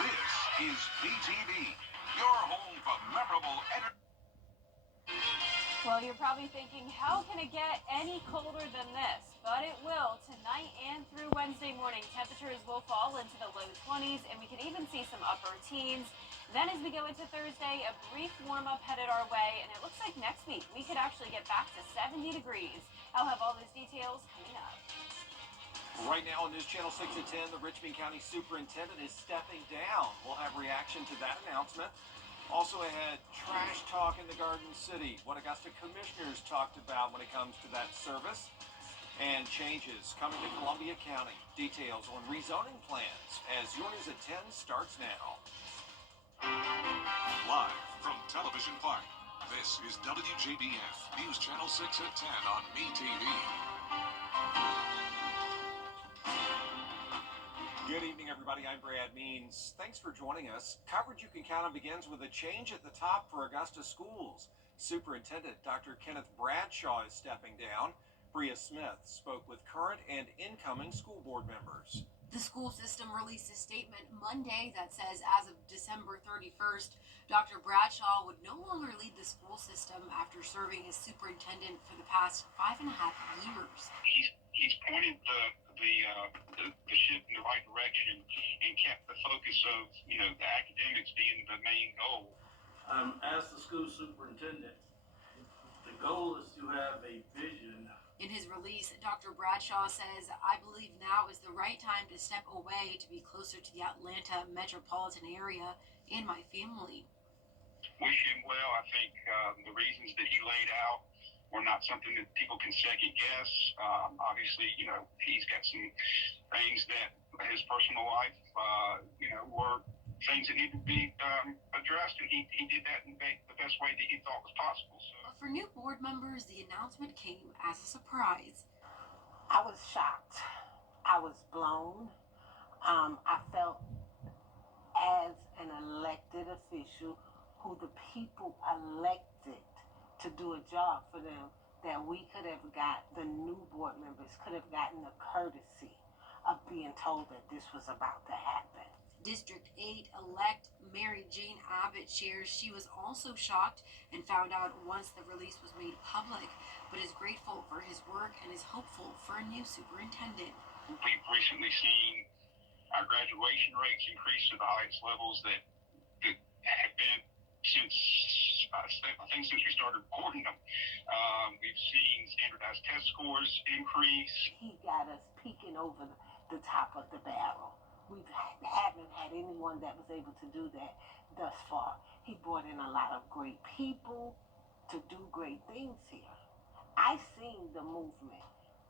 This is BTV, your home for memorable entertainment. Well, you're probably thinking, how can it get any colder than this? But it will tonight and through Wednesday morning. Temperatures will fall into the low 20s, and we can even see some upper teens. Then as we go into Thursday, a brief warm-up headed our way, and it looks like next week we could actually get back to 70 degrees. I'll have all those details coming up. Right now on News Channel 6 at 10, the Richmond County Superintendent is stepping down. We'll have reaction to that announcement. Also ahead, trash talk in the Garden City, what Augusta commissioners talked about when it comes to that service, and changes coming to Columbia County. Details on rezoning plans as Your News at 10 starts now. Live from Television Park, this is WJBF, News Channel 6 at 10 on BTV. Good evening, everybody. I'm Brad Means. Thanks for joining us. Coverage you can count on begins with a change at the top for Augusta schools. Superintendent Dr. Kenneth Bradshaw is stepping down. Bria Smith spoke with current and incoming school board members. The school system released a statement Monday that says as of December 31st, Dr. Bradshaw would no longer lead the school system after serving as superintendent for the past 5.5 years. He's pointed the ship in the right direction and kept the focus of, the academics being the main goal. As the school superintendent, the goal is to have a vision. In his release, Dr. Bradshaw says, "I believe now is the right time to step away to be closer to the Atlanta metropolitan area and my family." Wish him well. I think the reasons that he laid out were not something that people can second guess. Obviously, he's got some things that his personal life, were things that needed to be addressed, and he did that in the best way that he thought was possible. So. But for new board members, the announcement came as a surprise. I was shocked. I was blown. I felt as an elected official who the people elected to do a job for them, that we could have got, the new board members could have gotten the courtesy of being told that this was about to happen. District 8-elect Mary Jane Abbott shares she was also shocked and found out once the release was made public, but is grateful for his work and is hopeful for a new superintendent. We've recently seen our graduation rates increase to the highest levels that have been since we started reporting them. We've seen standardized test scores increase. He got us peeking over the top of the barrel. We haven't had anyone that was able to do that thus far. He brought in a lot of great people to do great things here. I seen the movement.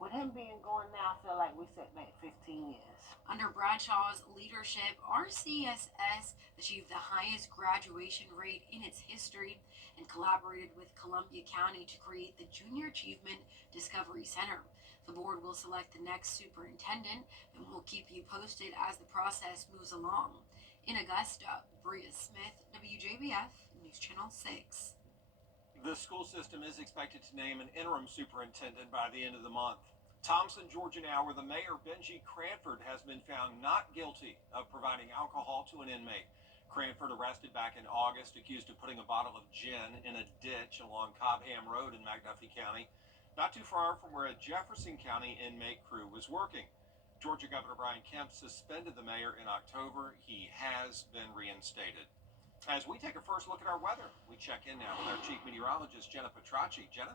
With him being gone now, I feel like we set back 15 years. Under Bradshaw's leadership, RCSS achieved the highest graduation rate in its history and collaborated with Columbia County to create the Junior Achievement Discovery Center. The board will select the next superintendent and will keep you posted as the process moves along. In Augusta, Bria Smith, WJBF, News Channel 6. The school system is expected to name an interim superintendent by the end of the month. Thompson, Georgia now, where the mayor, Benji Cranford, has been found not guilty of providing alcohol to an inmate. Cranford, arrested back in August, accused of putting a bottle of gin in a ditch along Cobham Road in McDuffie County, not too far from where a Jefferson County inmate crew was working. Georgia Governor Brian Kemp suspended the mayor in October. He has been reinstated. As we take a first look at our weather, we check in now with our chief meteorologist, Jenna Petracci. Jenna?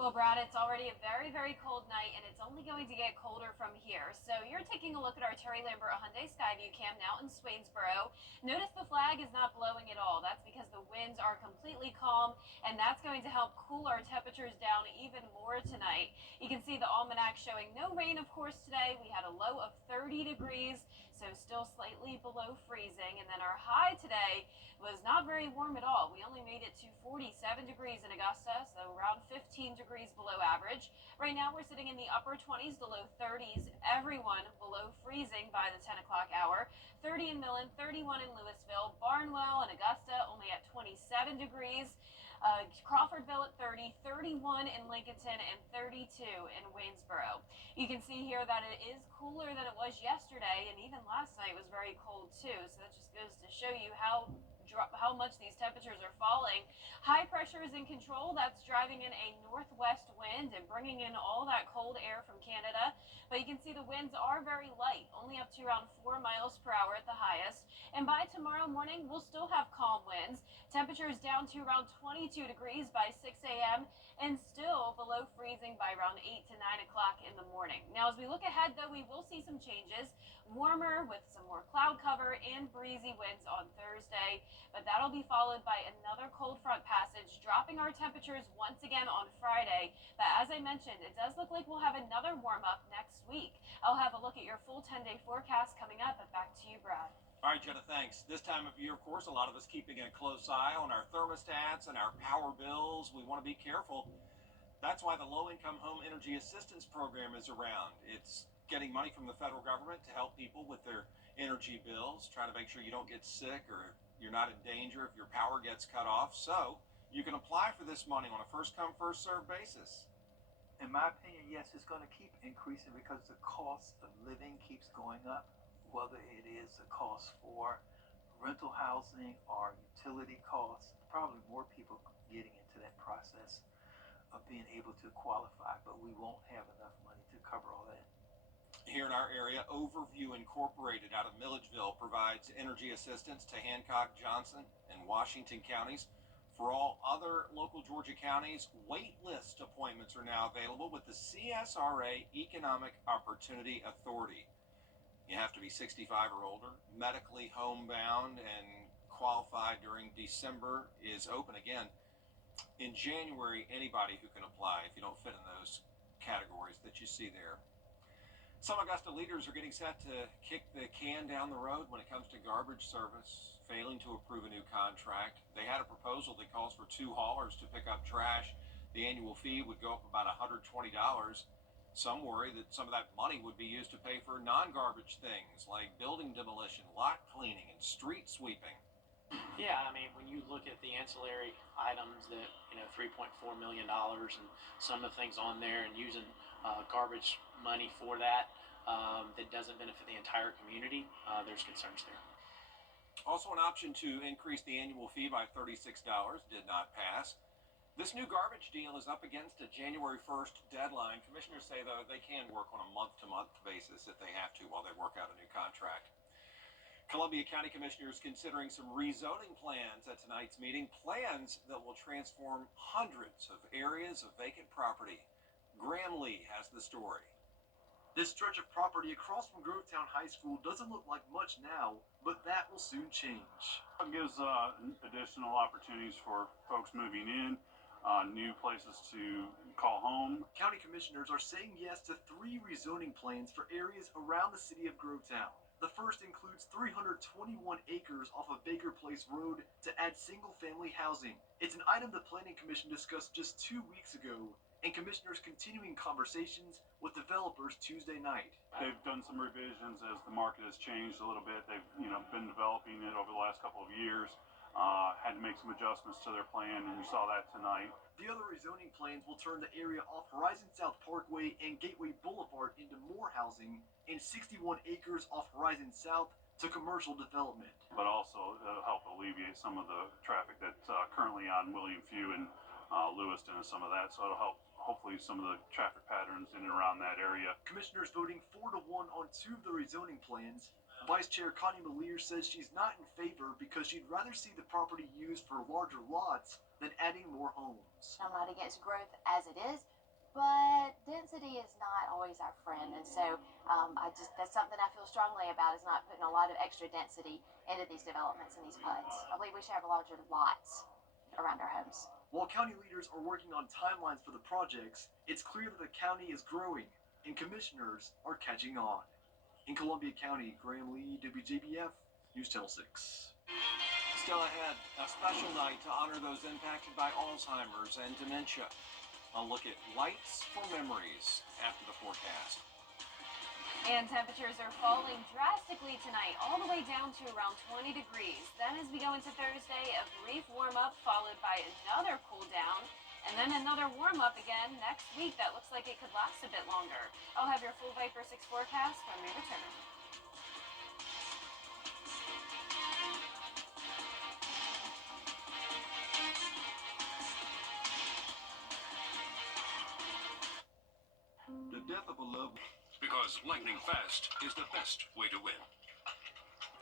Well, Brad, it's already a very, very cold night, and it's only going to get colder from here. So you're taking a look at our Terry Lambert Hyundai Skyview cam now in Swainsboro. Notice the flag is not blowing at all. That's because the winds are completely calm, and that's going to help cool our temperatures down even more tonight. You can see the almanac showing no rain, of course, today. We had a low of 30 degrees, so still slightly below freezing. And then our high today was not very warm at all. We only made it to 47 degrees in Augusta, so around 15 degrees below average. Right now we're sitting in the upper 20s to low 30s. Everyone below freezing by the 10 o'clock hour. 30 in Millen, 31 in Louisville, Barnwell and Augusta only at 27 degrees. Crawfordville at 30, 31 in Lincolnton, and 32 in Waynesboro. You can see here that it is cooler than it was yesterday, and even last night was very cold too. So that just goes to show you how much these temperatures are falling. High pressure is in control. That's driving in a northwest wind and bringing in all that cold air from Canada. But you can see the winds are very light, only up to around 4 miles per hour at the highest. And by tomorrow morning, we'll still have calm winds. Temperatures down to around 22 degrees by 6 a.m. and still below freezing by around 8 to 9 o'clock in the morning. Now, as we look ahead, though, we will see some changes. Warmer with some more cloud cover and breezy winds on Thursday, but that'll be followed by another cold front passage, dropping our temperatures once again on Friday. But as I mentioned, it does look like we'll have another warm up next week. I'll have a look at your full 10-day forecast coming up, but back to you, Brad. All right, Jenna, thanks. This time of year, of course, a lot of us keeping a close eye on our thermostats and our power bills. We want to be careful. That's why the Low-Income Home Energy Assistance Program is around. It's getting money from the federal government to help people with their energy bills, trying to make sure you don't get sick or you're not in danger if your power gets cut off. So you can apply for this money on a first-come, first-served basis. In my opinion, yes, it's going to keep increasing because the cost of living keeps going up, whether it is the cost for rental housing or utility costs. Probably more people getting into that process of being able to qualify, but we won't have enough money to cover all that. Here in our area, Overview Incorporated out of Milledgeville provides energy assistance to Hancock, Johnson, and Washington counties. For all other local Georgia counties, wait list appointments are now available with the CSRA Economic Opportunity Authority. You have to be 65 or older, medically homebound, and qualified during December is open again. In January, anybody who can apply if you don't fit in those categories that you see there. Some Augusta leaders are getting set to kick the can down the road when it comes to garbage service, failing to approve a new contract. They had a proposal that calls for 2 haulers to pick up trash. The annual fee would go up about $120. Some worry that some of that money would be used to pay for non-garbage things like building demolition, lot cleaning, and street sweeping. Yeah, I mean, when you look at the ancillary items that, $3.4 million and some of the things on there and using garbage money for that, that doesn't benefit the entire community, there's concerns there. Also, an option to increase the annual fee by $36 did not pass. This new garbage deal is up against a January 1st deadline. Commissioners say, though, they can work on a month-to-month basis if they have to while they work out a new contract. Columbia County Commissioners considering some rezoning plans at tonight's meeting, plans that will transform hundreds of areas of vacant property. Graham Lee has the story. This stretch of property across from Grovetown High School doesn't look like much now, but that will soon change. It gives additional opportunities for folks moving in, new places to call home. County commissioners are saying yes to 3 rezoning plans for areas around the city of Grovetown. The first includes 321 acres off of Baker Place Road to add single-family housing. It's an item the Planning Commission discussed just 2 weeks ago, and commissioners continuing conversations with developers Tuesday night. They've done some revisions as the market has changed a little bit. They've been developing it over the last couple of years. Had to make some adjustments to their plan, and you saw that tonight. The other rezoning plans will turn the area off Horizon South Parkway and Gateway Boulevard into more housing, and 61 acres off Horizon South to commercial development. But also help alleviate some of the traffic that's currently on William Few and Lewiston and some of that. So it'll help hopefully some of the traffic patterns in and around that area. Commissioners voting 4-1 on 2 of the rezoning plans. Vice Chair Connie Malier says she's not in favor because she'd rather see the property used for larger lots than adding more homes. I'm not against growth as it is, but density is not always our friend, and so that's something I feel strongly about, is not putting a lot of extra density into these developments and these PUDs. I believe we should have larger lots around our homes. While county leaders are working on timelines for the projects, it's clear that the county is growing and commissioners are catching on. In Columbia County, Graham Lee, WJBF, News Channel 6. Still ahead, a special night to honor those impacted by Alzheimer's and dementia. A look at Lights for Memories after the forecast. And temperatures are falling drastically tonight, all the way down to around 20 degrees. Then as we go into Thursday, a brief warm-up followed by another cool down. And then another warm-up again next week that looks like it could last a bit longer. I'll have your full Viper 6 forecast when we return. The death of a loved one. Because lightning fast is the best way to win.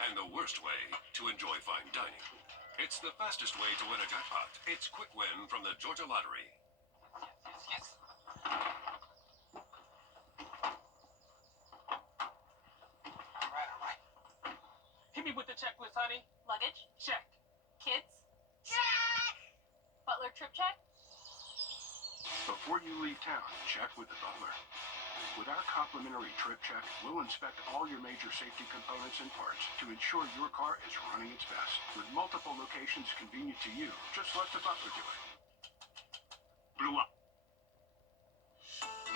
And the worst way to enjoy fine dining. It's the fastest way to win a jackpot. It's Quick Win from the Georgia Lottery. Yes. All right. Hit me with the checklist, honey. Luggage? Check. Kids? Check! Butler trip check? Before you leave town, check with the butler. With our complimentary trip check, we'll inspect all your major safety components and parts to ensure your car is running its best. With multiple locations convenient to you, just let the butler do it. Blew up.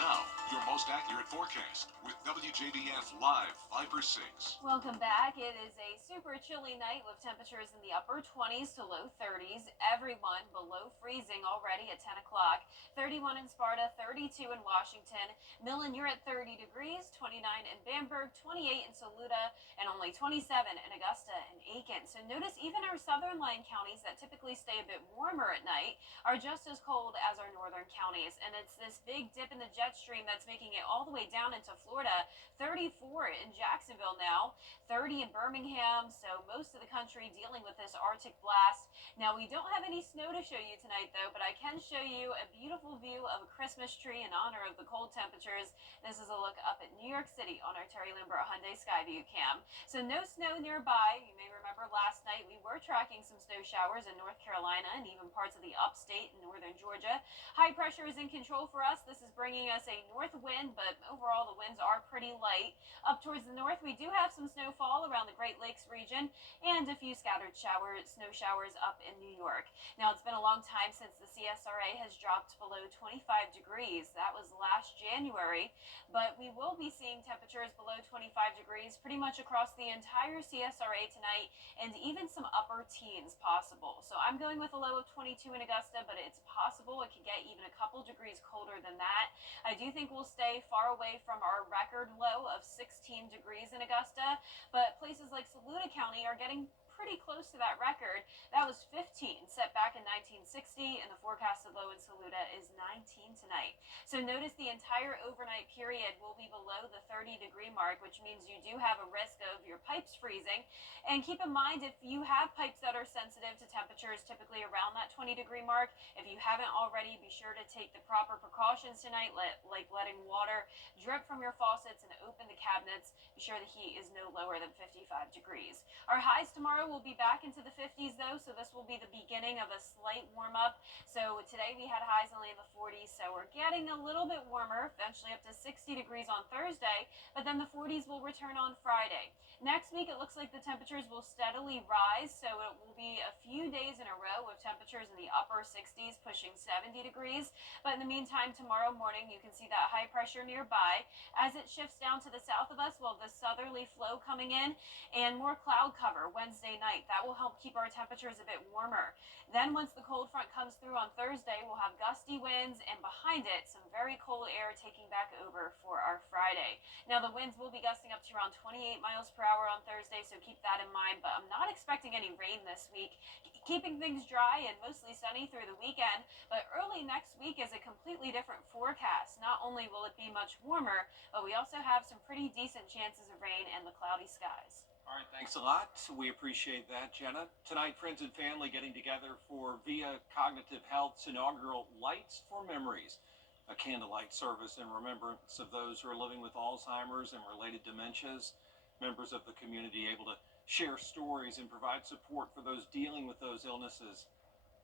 Now, your most accurate forecast with WJBF Live Viper 6. Welcome back. It is a super chilly night with temperatures in the upper 20s to low 30s. Everyone below freezing already at 10 o'clock. 31 in Sparta, 32 in Washington. Millen, you're at 30 degrees, 29 in Bamberg, 28 in Saluda, and only 27 in Augusta and Aiken. So notice even our southern line counties that typically stay a bit warmer at night are just as cold as our northern counties. And it's this big dip in the jet stream that's making it all the way down into Florida. 34 in Jacksonville now, 30 in Birmingham. So most of the country dealing with this Arctic blast. Now we don't have any snow to show you tonight though, but I can show you a beautiful view of a Christmas tree in honor of the cold temperatures. This is a look up at New York City on our Terry Lambert Hyundai Skyview cam. So no snow nearby. You may remember last night we were tracking some snow showers in North Carolina and even parts of the upstate in northern Georgia. High pressure is in control for us. This is bringing us a north wind, but overall the winds are pretty light. Up towards the north, we do have some snowfall around the Great Lakes region and a few scattered snow showers up in New York. Now, it's been a long time since the CSRA has dropped below 25 degrees. That was last January, but we will be seeing temperatures below 25 degrees pretty much across the entire CSRA tonight, and even some upper teens possible. So I'm going with a low of 22 in Augusta, but it's possible it could get even a couple degrees colder than that. I do think we'll stay far away from our record low of 16 degrees in Augusta, but places like Saluda County are getting pretty close to that record. That was 15 set back in 1960, and the forecasted low in Saluda is 19 tonight. So notice the entire overnight period will be below the 30-degree mark, which means you do have a risk of your pipes freezing. And keep in mind, if you have pipes that are sensitive to temperatures typically around that 20-degree mark, if you haven't already, be sure to take the proper precautions tonight, like letting water drip from your faucets and open the cabinets. Be sure the heat is no lower than 55 degrees. Our highs tomorrow will be back into the 50s though, so this will be the beginning of a slight warm up. So today we had highs only in the 40s, so we're getting a little bit warmer, eventually up to 60 degrees on Thursday, but then the 40s will return on Friday. Next week, it looks like the temperatures will steadily rise, so it will be a few days in a row with temperatures in the upper 60s, pushing 70 degrees. But in the meantime, tomorrow morning, you can see that high pressure nearby. As it shifts down to the south of us, well, the southerly flow coming in and more cloud cover Wednesday night. That will help keep our temperatures a bit warmer. Then once the cold front comes through on Thursday, we'll have gusty winds, and behind it, some very cold air taking back over for our Friday. Now, the winds will be gusting up to around 28 miles per hour on Thursday, so keep that in mind, but I'm not expecting any rain this week. Keeping things dry and mostly sunny through the weekend, but early next week is a completely different forecast. Not only will it be much warmer, but we also have some pretty decent chances of rain and the cloudy skies. All right, thanks a lot. We appreciate that, Jenna. Tonight, friends and family getting together for VIA Cognitive Health's inaugural Lights for Memories, a candlelight service in remembrance of those who are living with Alzheimer's and related dementias. Members of the community able to share stories and provide support for those dealing with those illnesses.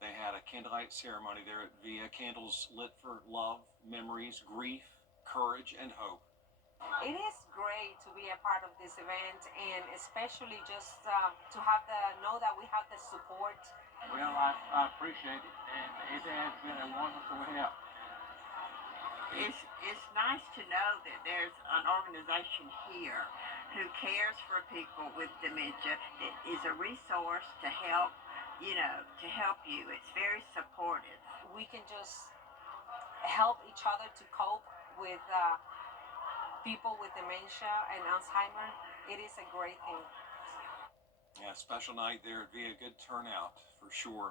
They had a candlelight ceremony there at VIA, candles lit for love, memories, grief, courage, and hope. It is great to be a part of this event, and especially just to have know that we have the support. Well, I appreciate it, and it has been a wonderful help. It's nice to know that there's an organization here who cares for people with dementia. It is a resource to help, to help you. It's very supportive. We can just help each other to cope with people with dementia and Alzheimer. It is a great thing. Yeah, special night there. It'd be a good turnout for sure.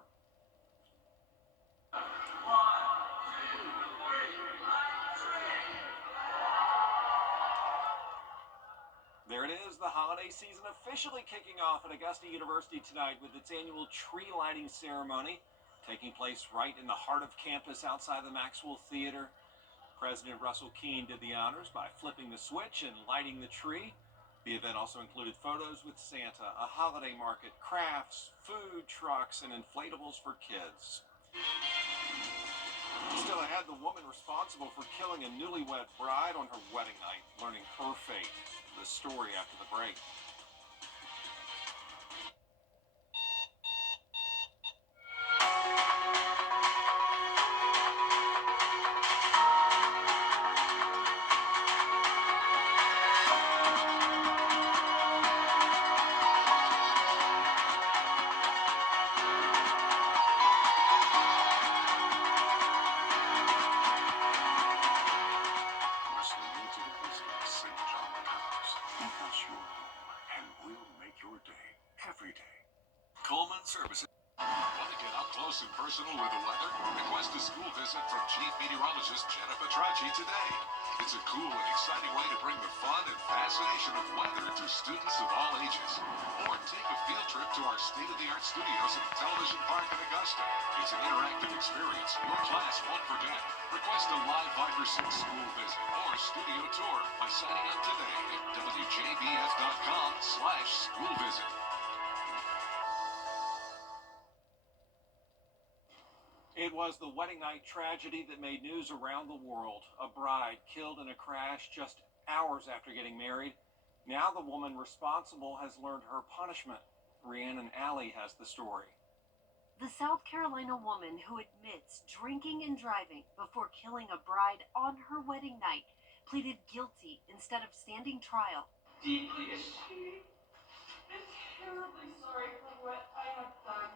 There it is, the holiday season officially kicking off at Augusta University tonight with its annual tree lighting ceremony taking place right in the heart of campus outside the Maxwell Theater. President Russell Keene did the honors by flipping the switch and lighting the tree. The event also included photos with Santa, a holiday market, crafts, food trucks, and inflatables for kids. Still ahead, the woman responsible for killing a newlywed bride on her wedding night, learning her fate. The story after the break. Coleman Services. Want to get up close and personal with the weather? Request a school visit from Chief Meteorologist Jennifer Tracci today. It's a cool and exciting way to bring the fun and fascination of weather to students of all ages. Or take a field trip to our state-of-the-art studios at the Television Park in Augusta. It's an interactive experience your class won't forget. Request a live Viper 6 school visit or studio tour by signing up today at WJBF.com/schoolvisit. It was the wedding night tragedy that made news around the world. A bride killed in a crash just hours after getting married. Now the woman responsible has learned her punishment. Rhiannon Alley has the story. The South Carolina woman who admits drinking and driving before killing a bride on her wedding night pleaded guilty instead of standing trial. Deeply ashamed and terribly sorry for what I have done.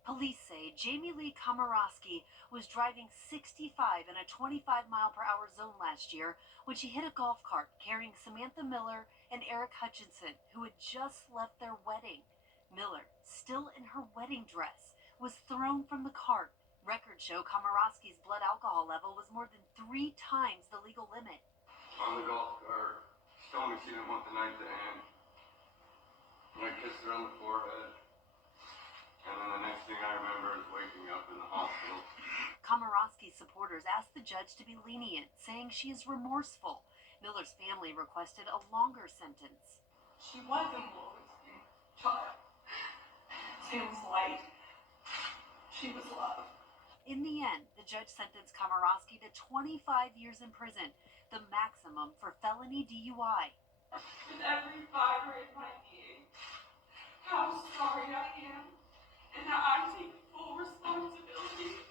Police say Jamie Lee Komorowski was driving 65 in a 25-mile-per-hour zone last year when she hit a golf cart carrying Samantha Miller and Eric Hutchinson, who had just left their wedding. Miller, still in her wedding dress, was thrown from the cart. Records show Komorowski's blood alcohol level was more than 3 times the legal limit. On the golf cart, she told me she didn't want the night to end. And I kissed her on the forehead. And then the next thing I remember is waking up in the hospital. Komorowski's supporters asked the judge to be lenient, saying she is remorseful. Miller's family requested a longer sentence. She wasn't a child. She was light. She was love. In the end, the judge sentenced Komorowski to 25 years in prison, the maximum for felony DUI. With every fiber in my being, how sorry I am, and that I take full responsibility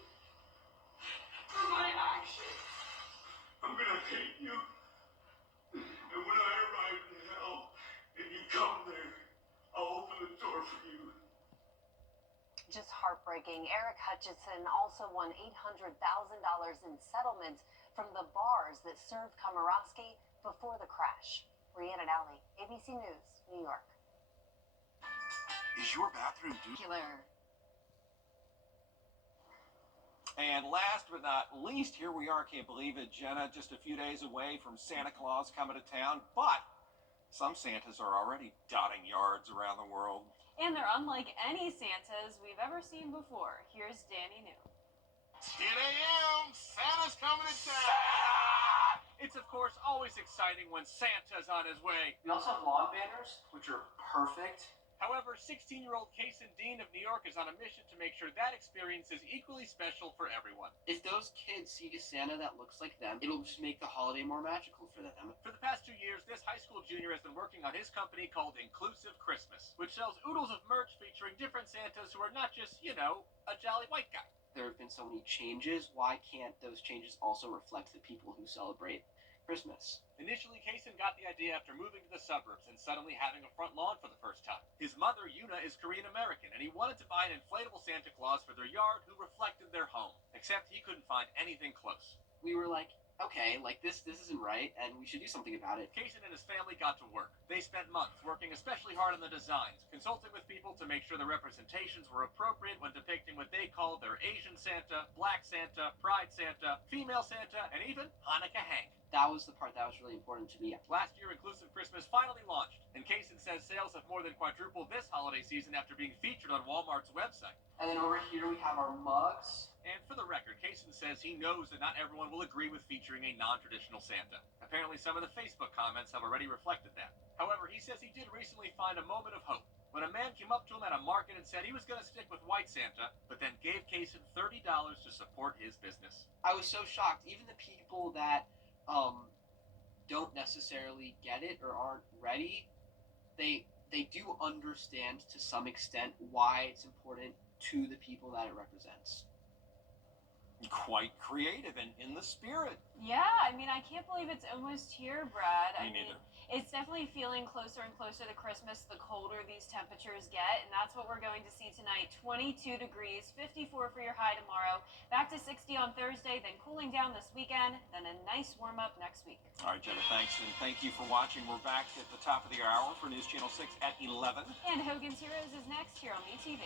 for my actions. I'm gonna hate you. And when I arrive in hell, and you come there, I'll open the door for you. Just heartbreaking. Eric Hutchinson also won $800,000 in settlements from the bars that served Komorowski before the crash. Rhiannon Alley, ABC News, New York. Is your bathroom Killer. And last but not least, here we are. Can't believe it, Jenna. Just a few days away from Santa Claus coming to town. But some Santas are already dotting yards around the world. And they're unlike any Santas we've ever seen before. Here's Danny New. 10 a.m. Santa's coming to town. It's, of course, always exciting when Santa's on his way. We also have lawn banners, which are perfect. However, 16-year-old Kason Dean of New York is on a mission to make sure that experience is equally special for everyone. If those kids see a Santa that looks like them, it'll just make the holiday more magical for them. For the past 2 years, this high school junior has been working on his company called Inclusive Christmas, which sells oodles of merch featuring different Santas who are not just, a jolly white guy. there have been so many changes, why can't those changes also reflect the people who celebrate Christmas? Initially, Kaysen got the idea after moving to the suburbs and suddenly having a front lawn for the first time. His mother, Yuna, is Korean American, and he wanted to buy an inflatable Santa Claus for their yard who reflected their home, except he couldn't find anything close. We were like, okay, like this isn't right, and we should do something about it. Kaysen and his family got to work. They spent months working especially hard on the designs, consulting with people to make sure the representations were appropriate when depicting what they called their Asian Santa, Black Santa, Pride Santa, Female Santa, and even Hanukkah Hank. That was the part that was really important to me. Last year, Inclusive Christmas finally launched, and Kaysen says sales have more than quadrupled this holiday season after being featured on Walmart's website. And then over here we have our mugs. And for the record, Kaysen says he knows that not everyone will agree with featuring a non-traditional Santa. Apparently, some of the Facebook comments have already reflected that. However, he says he did recently find a moment of hope when a man came up to him at a market and said he was going to stick with White Santa, but then gave Kaysen $30 to support his business. I was so shocked. Even the people that don't necessarily get it or aren't ready, they do understand to some extent why it's important to the people that it represents. Quite creative and in the spirit. Yeah, I mean, I can't believe it's almost here, Brad. Me neither. It's definitely feeling closer and closer to Christmas the colder these temperatures get, and that's what we're going to see tonight. 22 degrees, 54 for your high tomorrow, back to 60 on Thursday, then cooling down this weekend, then a nice warm up next week. All right, Jenna, thanks, and thank you for watching. We're back at the top of the hour for News Channel 6 at 11. And Hogan's Heroes is next here on WTV.